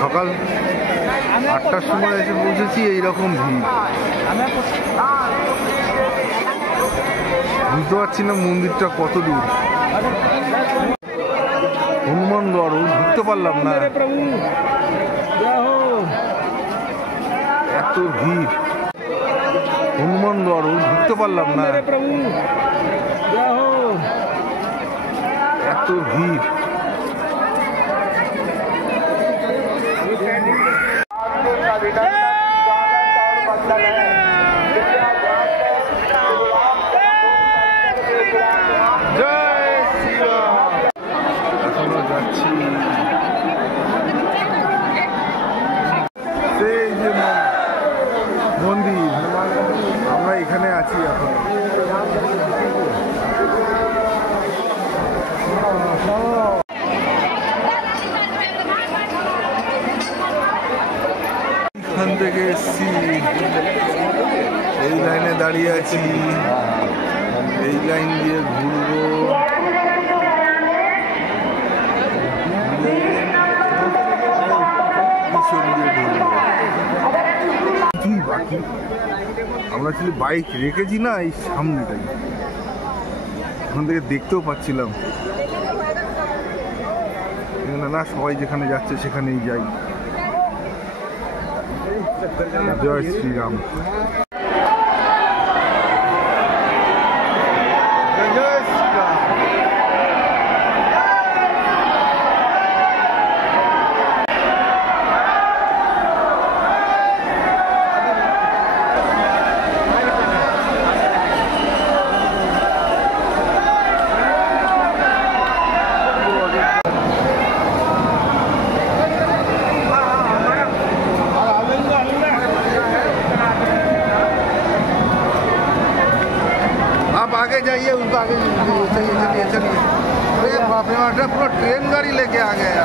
সকাল 8টার সময় এসে পৌঁছেছি, এইরকম ভিড়। বুঝতে পারছি না মন্দিরটা কত দূর। হনুমানগড় ঢুকতে পারলাম না, এত ভিড়। হনুমানগড় ঢুকতে পারলাম না, এত ভিড়। এখনো যাচ্ছি, সেই যে মন্দির, আমরা এখানে আছি এখন। এখান থেকে এসছি, এই লাইনে দাঁড়িয়ে আছি, এই লাইন দিয়ে ঘুরবো। বাকি আমরা actually বাইক রেখেছি না এই সামনেটাই, ওখান থেকে দেখতেও পাচ্ছিলাম না, সবাই যেখানে যাচ্ছে সেখানেই যাই। জয় শ্রীরাম। आगे जाइए, उनको आगे चलिए चलिए चलिए। अरे बाप रे, पूरा ट्रेन गाड़ी लेके आ गया।